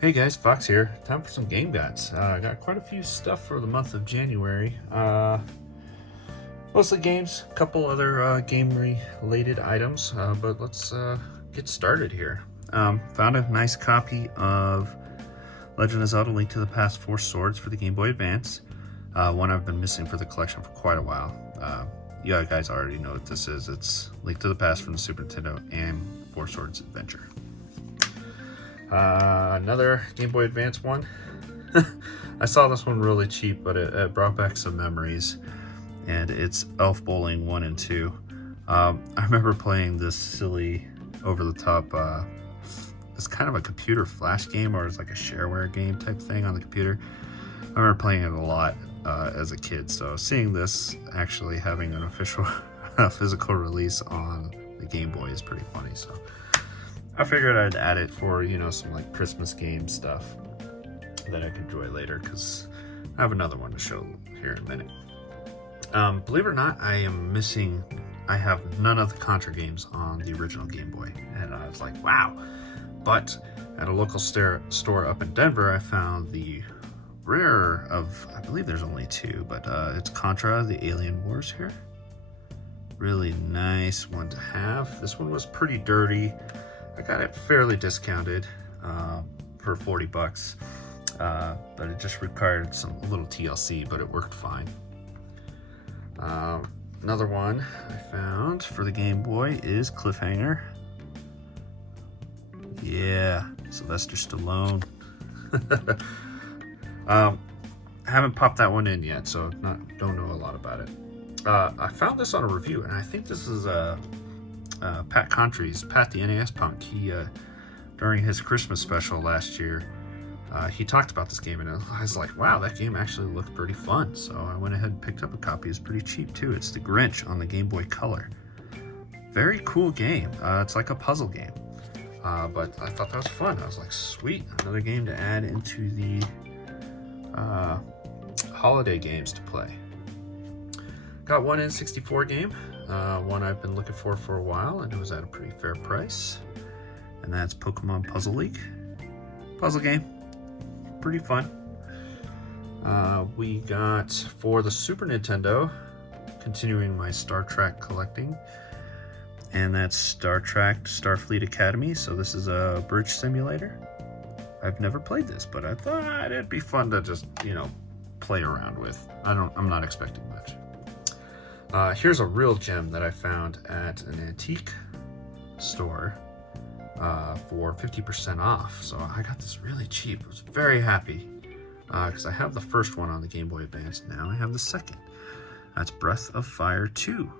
Hey guys, Fox here. Time for some game guides. I got quite a few stuff for the month of January. Mostly games, a couple other game-related items, but let's get started here. Found a nice copy of Legend of Zelda: Link to the Past 4 Swords for the Game Boy Advance. One I've been missing for the collection for quite a while. You guys already know what this is. It's Link to the Past from the Super Nintendo and 4 Swords Adventure. Another Game Boy Advance one. I saw this one really cheap, but it brought back some memories, and it's Elf Bowling 1 and 2. I remember playing this silly, over-the-top, it's kind of a computer flash game, or it's like a shareware game type thing on the computer. I remember playing it a lot as a kid, so seeing this actually having an official physical release on the Game Boy is pretty funny. So I figured I'd add it for, some like Christmas game stuff that I could enjoy later, because I have another one to show here in a minute. Believe it or not, I have none of the Contra games on the original Game Boy, and I was like, wow. But at a local store up in Denver, I found the rarer of, I believe there's only 2, but it's Contra, the Alien Wars here. Really nice one to have. This one was pretty dirty. I got it fairly discounted for $40, but it just required a little TLC, but it worked fine. Another one I found for the Game Boy is Cliffhanger. Yeah, Sylvester Stallone. I haven't popped that one in yet, so don't know a lot about it. I found this on a review, and I think this is Pat the NES Punk. He during his Christmas special last year, he talked about this game, and I was like, wow, that game actually looked pretty fun. So I went ahead and picked up a copy. It's pretty cheap too. It's the Grinch on the Game Boy Color. Very cool game. It's like a puzzle game, but I thought that was fun. I was like, sweet, another game to add into the holiday games to play. Got one N64 game. One I've been looking for a while, and it was at a pretty fair price, and that's Pokemon Puzzle League. Puzzle game, pretty fun. We got, for the Super Nintendo, continuing my Star Trek collecting, and that's Star Trek Starfleet Academy. So this is a bridge simulator. I've never played this, but I thought it'd be fun to just, play around with. I'm not expecting much. Here's a real gem that I found at an antique store for 50% off. So I got this really cheap. I was very happy because I have the first one on the Game Boy Advance. Now I have the second. That's Breath of Fire 2.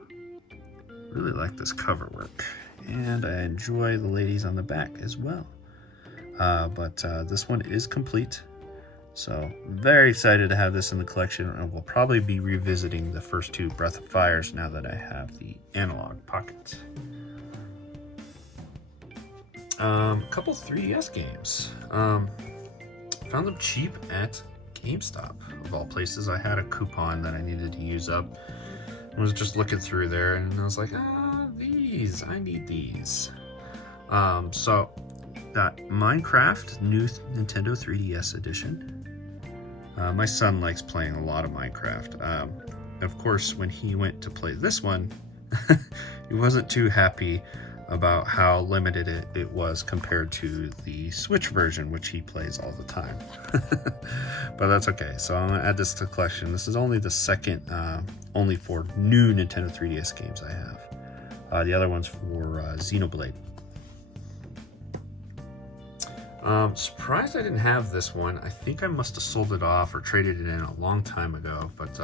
Really like this cover work, and I enjoy the ladies on the back as well. But this one is complete. So very excited to have this in the collection, and we'll probably be revisiting the first 2 Breath of Fires now that I have the analog pocket. A couple 3DS games. Found them cheap at GameStop. Of all places, I had a coupon that I needed to use up. I was just looking through there, and I was like, I need these. So got Minecraft, new Nintendo 3DS edition. My son likes playing a lot of Minecraft. Of course, when he went to play this one, he wasn't too happy about how limited it was compared to the Switch version, which he plays all the time. But that's okay. So I'm gonna add this to the collection. This is only the second, only for new Nintendo 3DS games I have. The other one's for Xenoblade. Surprised I didn't have this one. I think I must have sold it off or traded it in a long time ago, but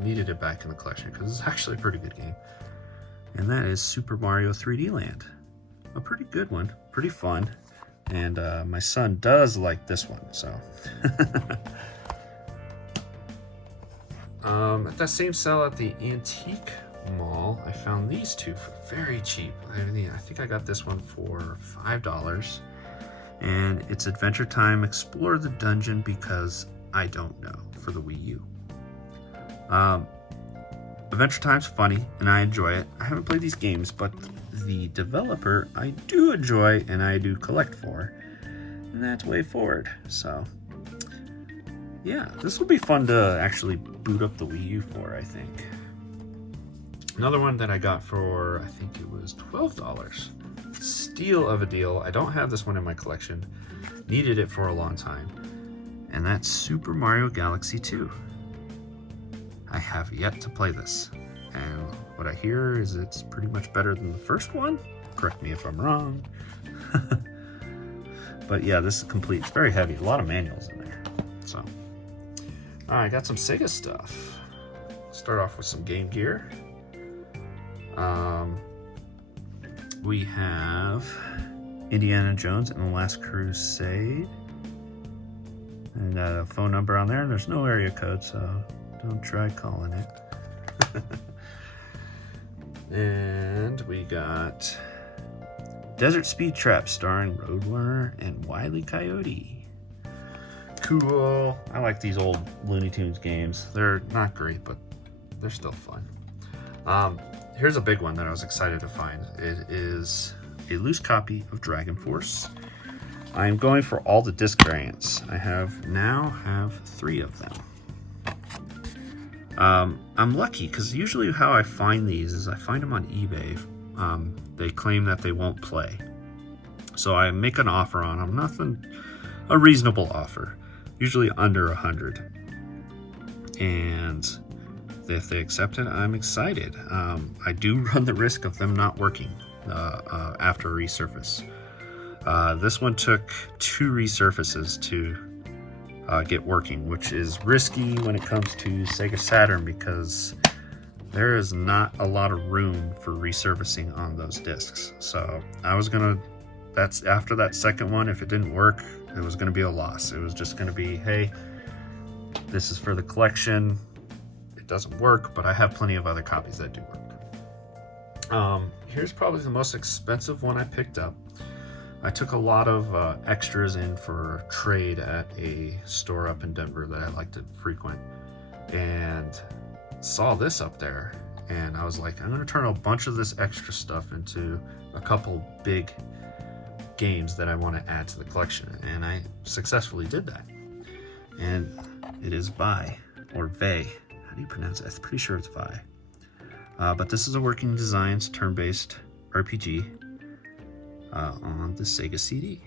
needed it back in the collection because it's actually a pretty good game. And that is Super Mario 3D Land. A pretty good one, pretty fun. And my son does like this one, so. At that same sale at the antique mall, I found these 2 for very cheap. I think I got this one for $5. And it's Adventure Time Explore the Dungeon Because I Don't Know for the Wii U. Adventure Time's funny, and I enjoy it. I haven't played these games, but the developer I do enjoy and I do collect for. and that's way forward. So yeah, this will be fun to actually boot up the Wii U for, I think. Another one that I got for, I think it was $12. Steal of a deal. I don't have this one in my collection. Needed it for a long time. And that's Super Mario Galaxy 2. I have yet to play this. And what I hear is it's pretty much better than the first one. Correct me if I'm wrong. But yeah, this is complete. It's very heavy. A lot of manuals in there. So, I got some Sega stuff. Start off with some Game Gear. We have Indiana Jones and the Last Crusade. And a phone number on there. And there's no area code, so don't try calling it. And we got Desert Speed Trap starring Roadrunner and Wile E. Coyote. Cool. I like these old Looney Tunes games. They're not great, but they're still fun. Here's a big one that I was excited to find. It is a loose copy of Dragon Force. I am going for all the disc variants. I now have 3 of them. I'm lucky because usually how I find these is I find them on eBay. They claim that they won't play. So I make an offer on them, a reasonable offer, usually under 100. And if they accept it, I'm excited. I do run the risk of them not working after a resurface. This one took 2 resurfaces to get working, which is risky when it comes to Sega Saturn because there is not a lot of room for resurfacing on those discs. So I was that's after that second one, if it didn't work, it was gonna be a loss. It was just gonna be, hey, this is for the collection. It doesn't work, but I have plenty of other copies that do work. Here's probably the most expensive one I picked up. I took a lot of extras in for trade at a store up in Denver that I like to frequent, and saw this up there, and I was like, I'm going to turn a bunch of this extra stuff into a couple big games that I want to add to the collection, and I successfully did that. And it is Vi, or Vey. How do you pronounce it? I'm pretty sure it's Vi. But this is a Working Designs turn-based RPG on the Sega CD.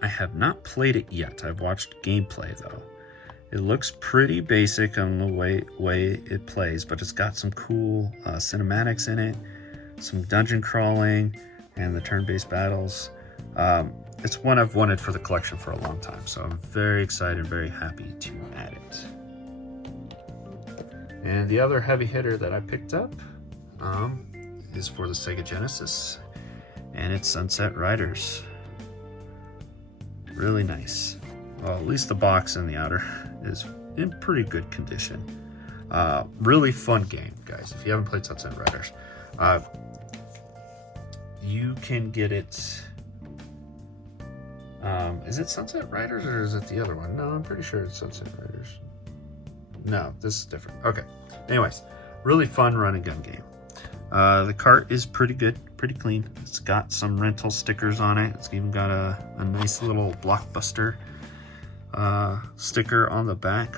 I have not played it yet. I've watched gameplay though. It looks pretty basic on the way it plays, but it's got some cool cinematics in it, some dungeon crawling, and the turn-based battles. It's one I've wanted for the collection for a long time, so I'm very excited, very happy to add it. And the other heavy hitter that I picked up is for the Sega Genesis, and it's Sunset Riders. Really nice. Well, at least the box and the outer is in pretty good condition. Really fun game, guys. If you haven't played Sunset Riders, you can get it. Is it Sunset Riders or is it the other one? No, I'm pretty sure it's Sunset Riders. No, this is different. Okay. Anyways, really fun run and gun game. The cart is pretty good, pretty clean. It's got some rental stickers on it. It's even got a nice little Blockbuster sticker on the back.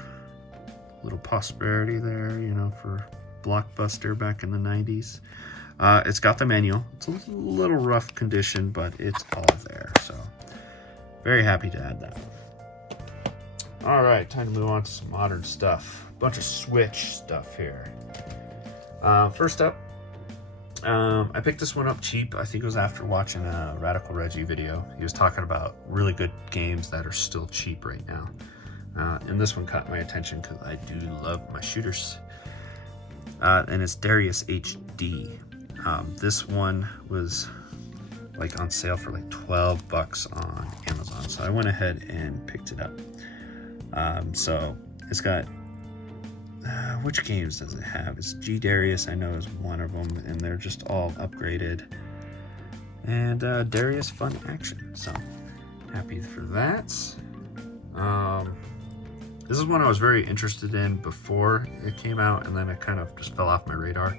Little prosperity there, you know, for Blockbuster back in the 90s. It's got the manual. It's a little rough condition, but it's all there. So very happy to add that. All right, time to move on to some modern stuff. A bunch of Switch stuff here. First up, I picked this one up cheap. I think it was after watching a Radical Reggie video. He was talking about really good games that are still cheap right now. And this one caught my attention because I do love my shooters. And it's Darius HD. This one was like on sale for like $12 on Amazon. So I went ahead and picked it up. So it's got, which games does it have? It's G Darius, I know, is one of them, and they're just all upgraded. And Darius Fun Action, so happy for that. This is one I was very interested in before it came out, and then it kind of just fell off my radar.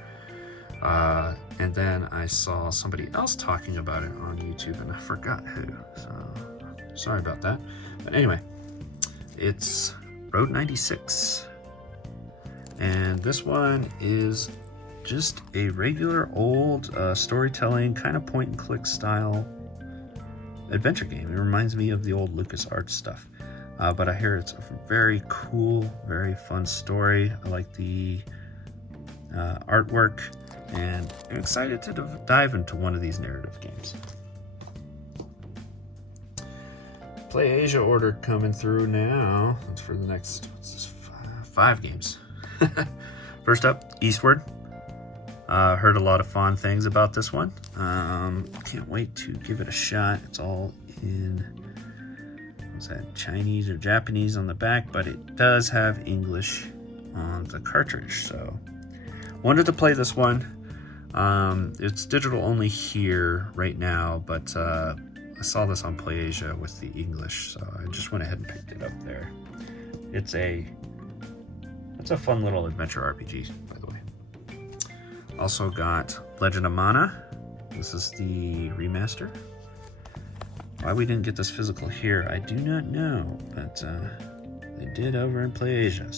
And then I saw somebody else talking about it on YouTube, and I forgot who, so sorry about that. But anyway, it's Road 96. And this one is just a regular old storytelling, kind of point and click style adventure game. It reminds me of the old LucasArts stuff. But I hear it's a very cool, very fun story. I like the artwork, and I'm excited to dive into one of these narrative games. Play Asia order coming through now. That's for the next 5 games. First up, Eastward. Heard a lot of fond things about this one. Can't wait to give it a shot. It's all in, what's that, Chinese or Japanese on the back, but it does have English on the cartridge. So wanted to play this one. It's digital only here right now, but I saw this on PlayAsia with the English, so I just went ahead and picked it up there. It's a fun little adventure RPG, by the way. Also got Legend of Mana. This is the remaster. Why we didn't get this physical here, I do not know, but they did over in PlayAsia.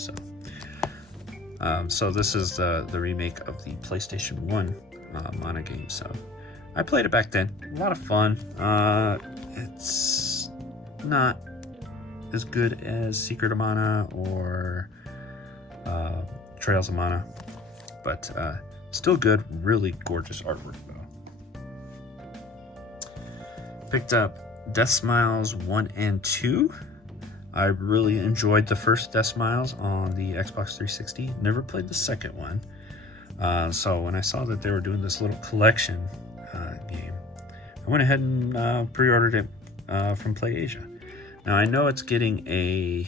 So this is the remake of the PlayStation 1 Mana game. So I played it back then. A lot of fun. It's not as good as Secret of Mana or Trails of Mana, but still good. Really gorgeous artwork though. Picked up Death Smiles 1 and 2. I really enjoyed the first Death Smiles on the Xbox 360. Never played the second one. So when I saw that they were doing this little collection game, I went ahead and pre-ordered it from PlayAsia. Now I know it's getting a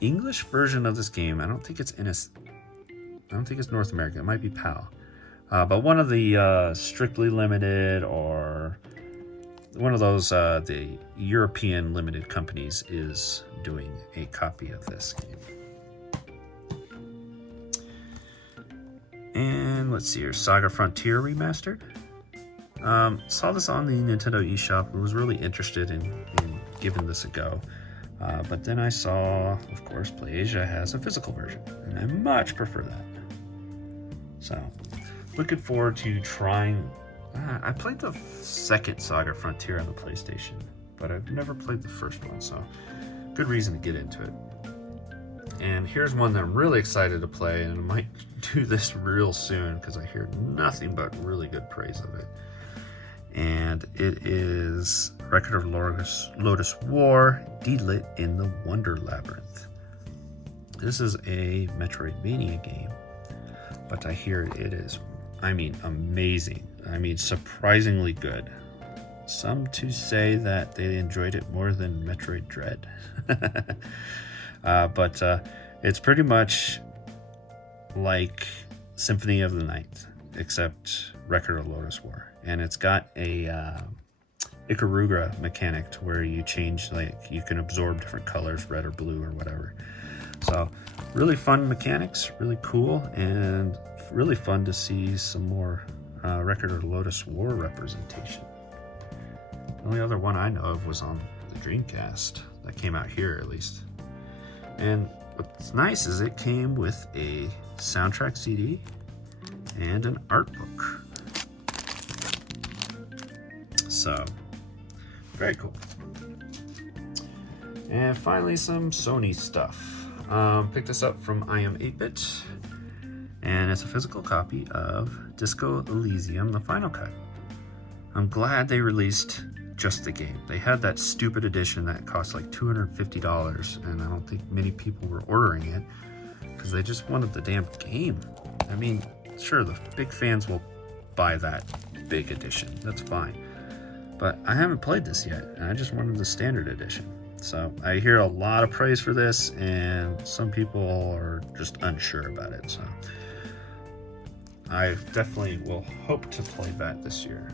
English version of this game. I don't think it's North America. It might be PAL. But one of the strictly limited or one of those the European limited companies is doing a copy of this game. And let's see here, Saga Frontier Remastered. Saw this on the Nintendo eShop and was really interested in giving this a go. But then I saw, of course, PlayAsia has a physical version, and I much prefer that. So, looking forward to trying. I played the second Saga Frontier on the PlayStation, but I've never played the first one, so good reason to get into it. And here's one that I'm really excited to play, and I might do this real soon because I hear nothing but really good praise of it. And it is Record of Lotus War, Deedlit in the Wonder Labyrinth. This is a Metroidvania game, but I hear it is, amazing. Surprisingly good. Some to say that they enjoyed it more than Metroid Dread. But it's pretty much like Symphony of the Night, except Record of Lotus War. And it's got a Ikaruga mechanic to where you change, you can absorb different colors, red or blue or whatever. So really fun mechanics, really cool, and really fun to see some more Record of Lotus War representation. The only other one I know of was on the Dreamcast that came out here, at least. And what's nice is it came with a soundtrack CD and an art book. So, very cool. And finally, some Sony stuff. Picked this up from I Am 8-Bit, and it's a physical copy of Disco Elysium, the Final Cut. I'm glad they released just the game. They had that stupid edition that cost like $250, and I don't think many people were ordering it because they just wanted the damn game. Sure, the big fans will buy that big edition. That's fine. But I haven't played this yet, and I just wanted the standard edition. So I hear a lot of praise for this, and some people are just unsure about it. So I definitely will hope to play that this year.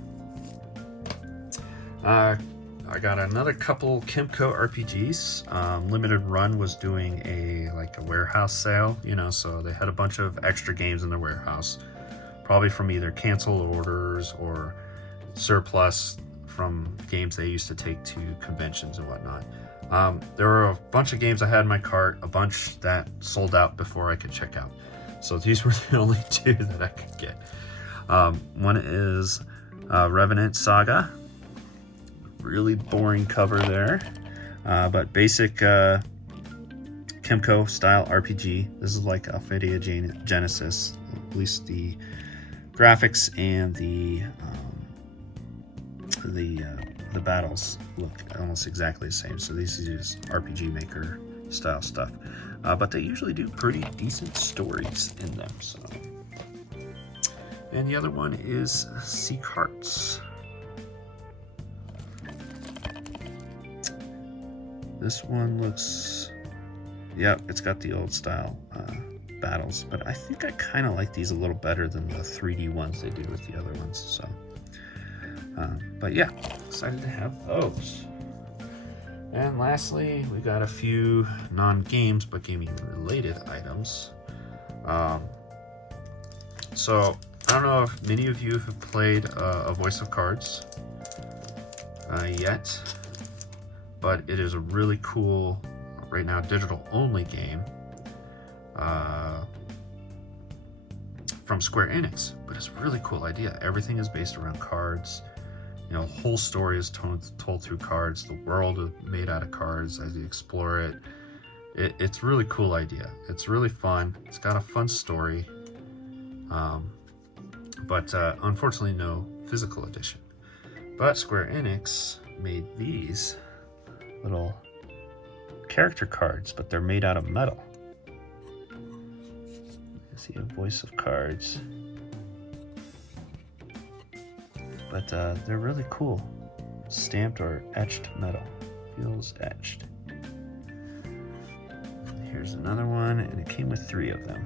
I got another couple Kimco RPGs. Limited Run was doing a warehouse sale, so they had a bunch of extra games in their warehouse. probably from either canceled orders or surplus from games they used to take to conventions and whatnot. There were a bunch of games I had in my cart, a bunch that sold out before I could check out. So these were the only two that I could get. One is Revenant Saga. Really boring cover there, but basic Kimco style RPG. This is like Alphadia Genesis, at least the graphics and the battles look almost exactly the same. So these is RPG Maker style stuff, but they usually do pretty decent stories in them. So, and the other one is Seek Hearts. This one looks, yeah, it's got the old style battles, but I think I kind of like these a little better than the 3D ones they do with the other ones. So, but yeah, excited to have those. And lastly, we got a few non-games but gaming related items. So I don't know if many of you have played A Voice of Cards yet, but it is a really cool, right now, digital-only game from Square Enix. But it's a really cool idea. Everything is based around cards. You know, the whole story is told through cards. The world is made out of cards as you explore it. It's a really cool idea. It's really fun. It's got a fun story. But unfortunately, no physical edition. But Square Enix made these little character cards, but they're made out of metal. You see A Voice of Cards. But they're really cool. Stamped or etched metal. Feels etched. Here's another one, and it came with 3 of them.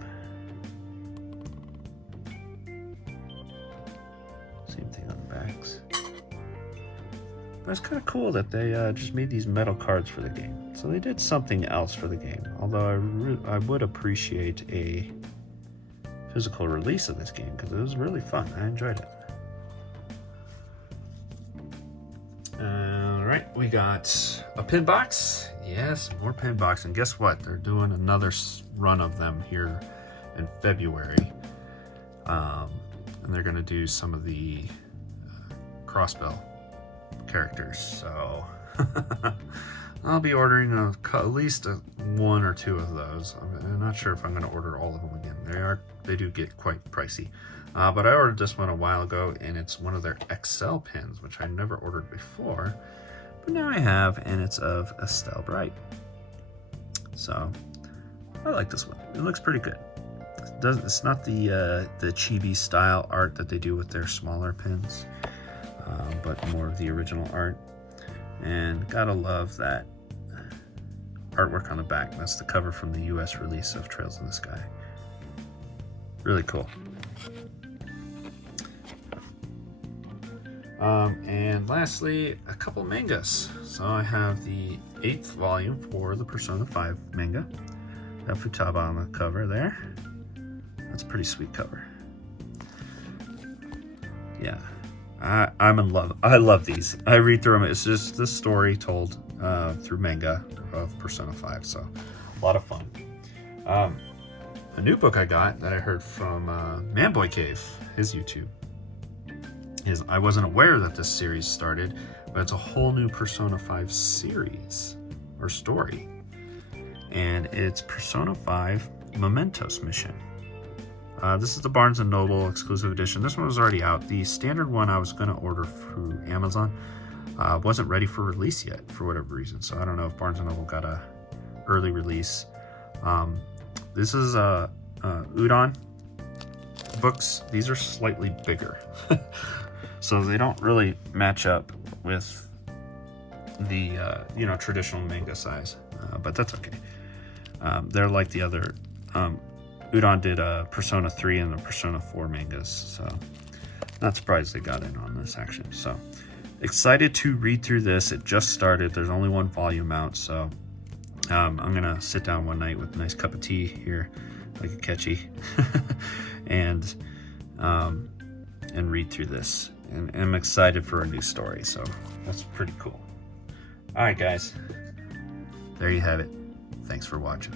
Same thing on the backs. But it's kind of cool that they just made these metal cards for the game. So they did something else for the game. Although I would appreciate a physical release of this game because it was really fun. I enjoyed it. Alright, we got a pin box. Yes, more pin box. And guess what? They're doing another run of them here in February. And they're going to do some of the crossbow characters. So I'll be ordering at least 1 or 2 of those. I'm not sure if I'm going to order all of them again. They do get quite pricey. But I ordered this one a while ago, and it's one of their XL pins, which I never ordered before. But now I have, and it's of Estelle Bright. So I like this one. It looks pretty good. It's not the chibi style art that they do with their smaller pins, but more of the original art. And gotta love that artwork on the back. That's the cover from the US release of Trails in the Sky. Really cool. And lastly, a couple mangas. So I have the 8th volume for the Persona 5 manga. Got Futaba on the cover there. That's a pretty sweet cover. Yeah, I'm in love. I love these. I read through them. It's just this story told through manga of Persona 5. So a lot of fun. A new book I got that I heard from Manboy Cave, his YouTube, is I wasn't aware that this series started, but it's a whole new Persona 5 series or story. And it's Persona 5 Mementos Mission. This is the Barnes & Noble exclusive edition. This one was already out. The standard one I was going to order through Amazon wasn't ready for release yet for whatever reason. So I don't know if Barnes & Noble got a early release. This is Udon books. These are slightly bigger. So they don't really match up with the traditional manga size, but that's okay. They're like the other. Udon did Persona 3 and the Persona 4 mangas, so not surprised they got in on this action. So excited to read through this. It just started. There's only 1 volume out, so I'm gonna sit down one night with a nice cup of tea here, like a catchy, and and read through this. And I'm excited for a new story, so that's pretty cool. All right, guys. There you have it. Thanks for watching.